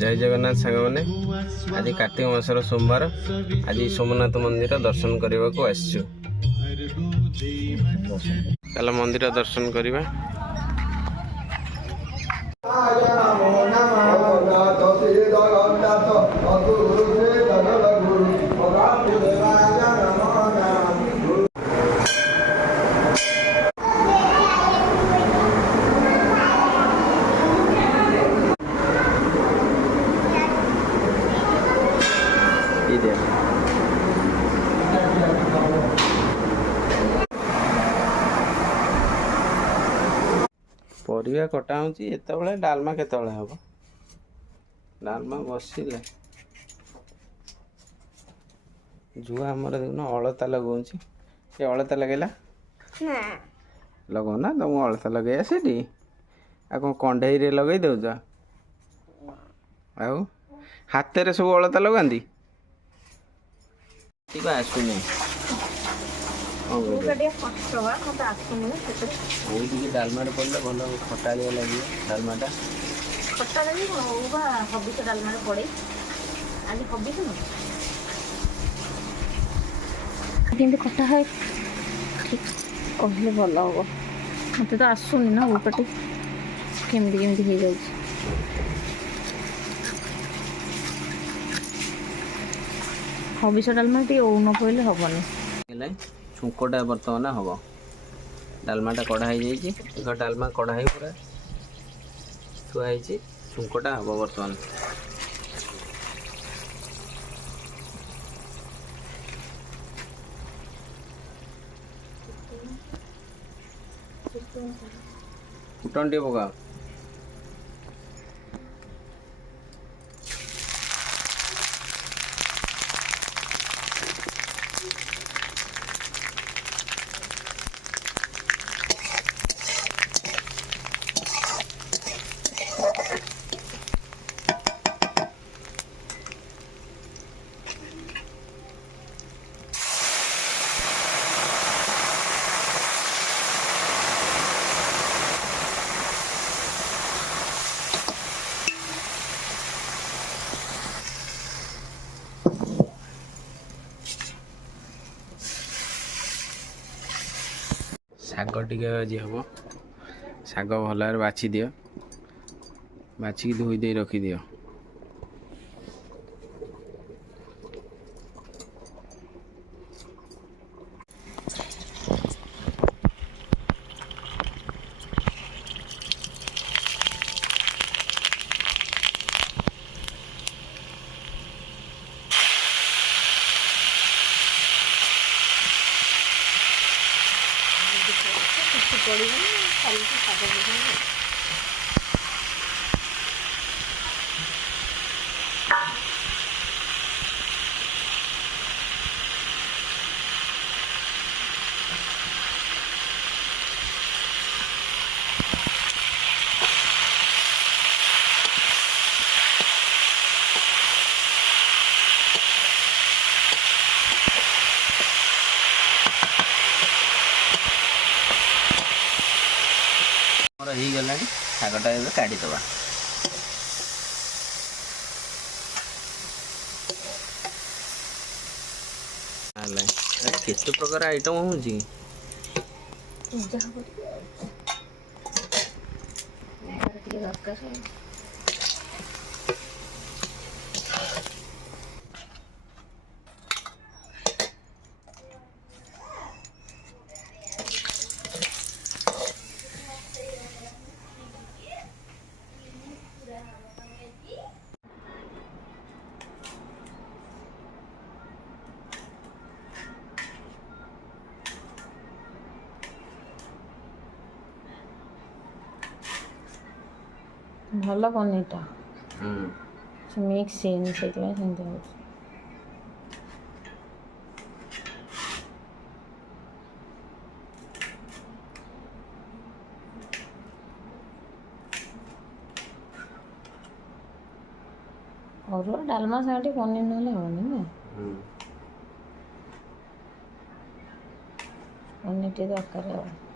जय जगन्नाथ सांग मैंने आज कार्तिक मासर सोमवार आज सोमनाथ मंदिर दर्शन करने को आसचु चल मंदिर दर्शन करवा। परिया कटा होते डालमा केत हम डालमा बसिले जुआ आमर देखुन अलता लगौच ये अलता लगेला लगौना तुम अलता लगे आसेटी आ कौन कंढे लगे दौच आउ हाथ में सब अलता लगाती आसुनी डालमा पड़े भल खटालिया लगे डालमाटा खट्टा लगे हबिस डालमा पड़े आज हबिस केमती खट्टा है ठीक कहले भल हम मत तो आसुनी ना ऊपटे केमती केमती हो जाए हबिस डालमा टी न पड़े हेनी छुंकटा बर्तमान हम डालमाटा कढ़ाई जाइए डालमा कढ़ाई पूरा थुआई छुंकटा हम बर्तमान फुटन टे पका शाग टे आज हम शाग भल बाछि दि बाछिकी धोई दे रखिदि ही गला शागटा काढ़ीदबा केते प्रकार आइटम हो भल पनीरटा मिक्स सेमती और डालमा सागे पनीर ना हेनी ना पनीर टे दरकार है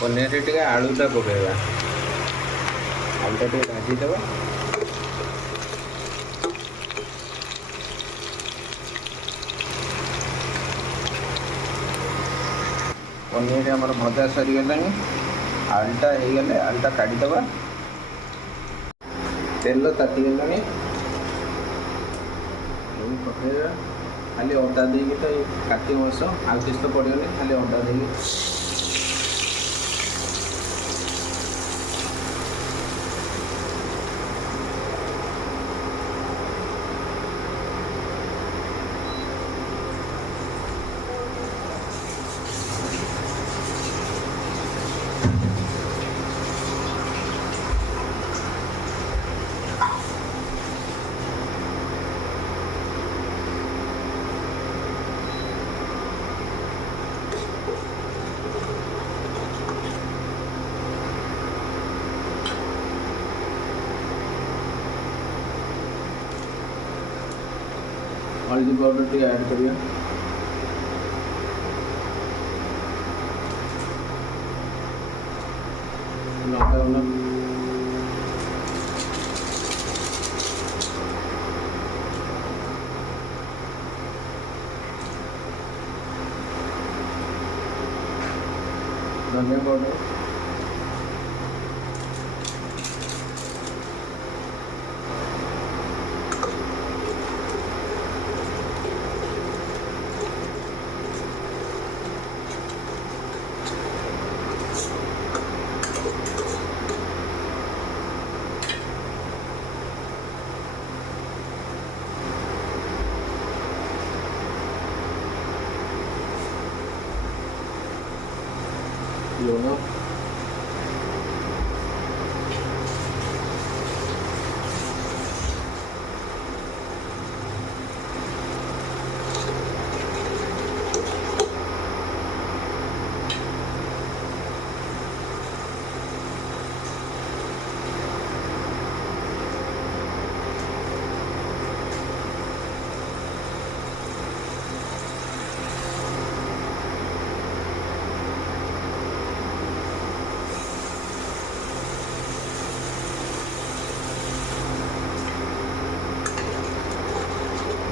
पनीर टे आलूटा पकेगा आलूटा टे भाजीदेव पनीर आमर भजा सरीगला आलूटा हो गले आलूटा काढ़ीदे तेल तातीगला पकड़ा खाली अदा देगी तो कार्तिक मास आउ किस तो पड़ोनी खाली अदा देगी हल्दी पाउडर टी ऐड करिए लंका गुंड धनिया पाउडर लूण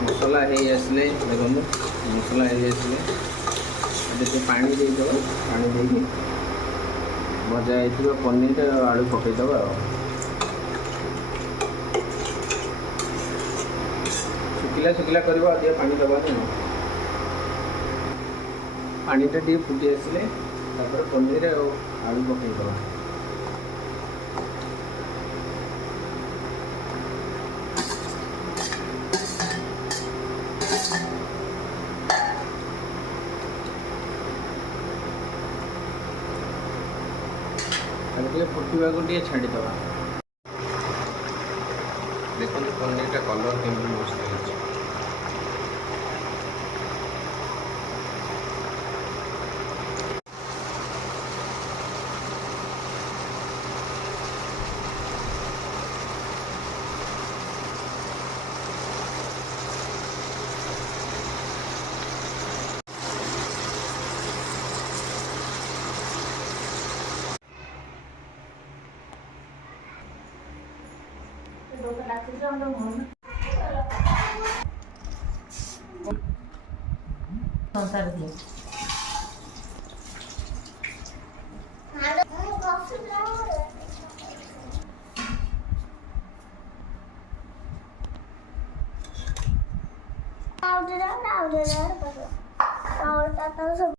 मसला आसले देखो मसला आसले पानी देदेव पानी देकी भजा हो पनीर आलू पकईदेव शुखिला शुखिला कर पानी दबानी पानीटा टे फुटी आसले पनीर आलू पकईदेव फुटवा को छाड़ीद देखो पनीर कलर केमती मस्त है संसार दिए Powder, powder, powder, powder, powder, powder,